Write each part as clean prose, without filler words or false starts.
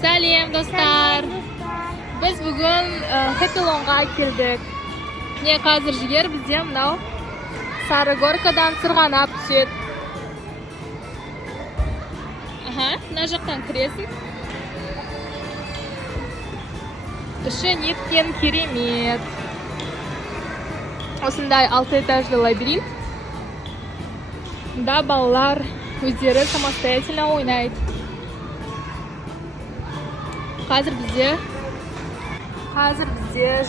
Сәлем, достар. Біз бүгін Хэппилонға келдік. Не қазір жігер бізде мынау Сары горкадан сырғанап түседі. Мына жақтан кіресің. Іші неткен керемет. Осындай 6 этажды лабиринт. Да, балалар өздері самостоятельно ойнайды. Қазір бізде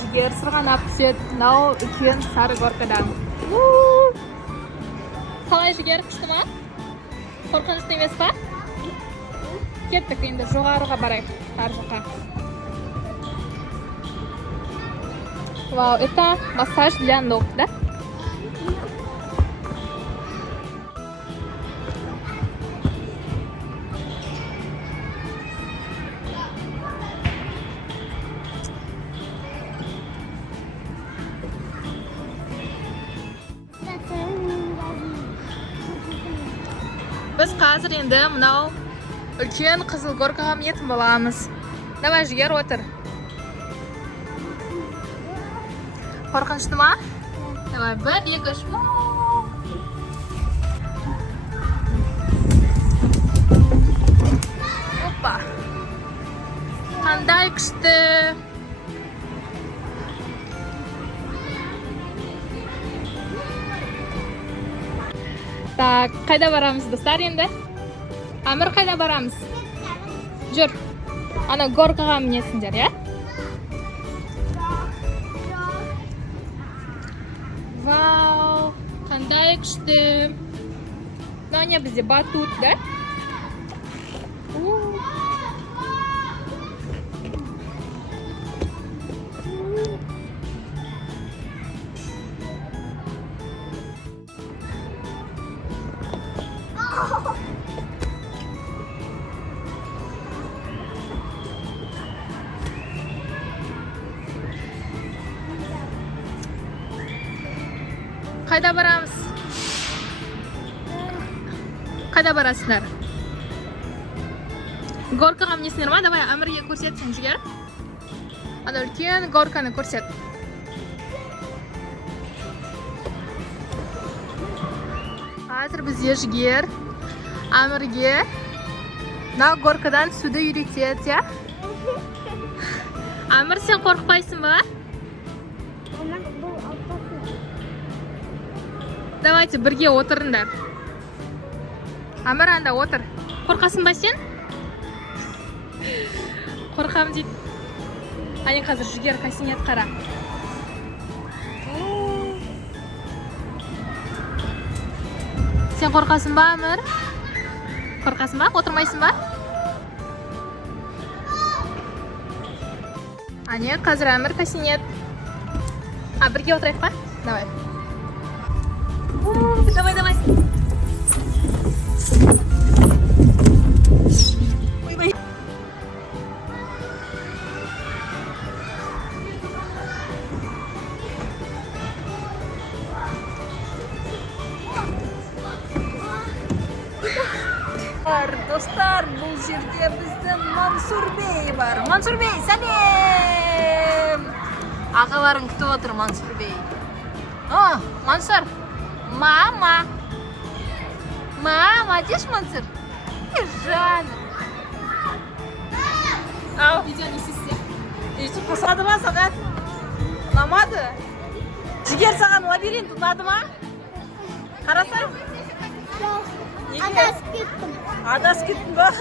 жігер сырғанап түседі. Мынау үлкен Сары горкадан. Қалай жігер, күшті ма? Қорқынышты емес па? Кеттік, енді жоғарыға барайық, ар жаққа. Вау, это массаж для ног, да? Біз қазір енді мынау үлкен қызыл горкаға мінетін боламыз. Давай, жігер, отыр. Қорқынышты ма? Давай, 1, 2, 3. Опа. Қандай күшті. Так, қайда барамыз, достар енді? Әмір, қайда барамыз? Жүр. Ана горкаға мінесіңдер, я? Вау, қандай күшті. Мынау не бізде батут, да? Қайда барамыз? Қайда барасыңдар? Горкаға мінесіңдер ма? Давай, Әмірге көрсетсің, жігер. Ана үлкен горканы көрсет. Қазір бізде жігер Әмірге мына горкадан түсуді үйретеді, я? Әмір, сен қорықпайсың ба? Давайте, бірге отырыңдар. Әмір, анда отыр. Қорқасың ба сен? Қорқам дейді. Ане қазір жігер қасинет қара. Сен қорқасың ба, Әмір? Қорқасың ба? Отырмайсың ба? Ане қазір Әмір қасинет. Бірге отырайық па? Давай. Давай, давай. Ой. Достар, бұл жерде біздің Мансур Бей бар. Мансур Бей, сәлем! Ағаларың күтіп отыр, Мансур Бей. О, Мансур! Мама! Мама, дешь, Мансур? Жан! Ау, видео не сесте. Ешіп қосады ма саған? Ұнамады? Жігер саған лабиринт ұнады ма? Қарасаң? Адасып кеттім. Адасып кеттің ба?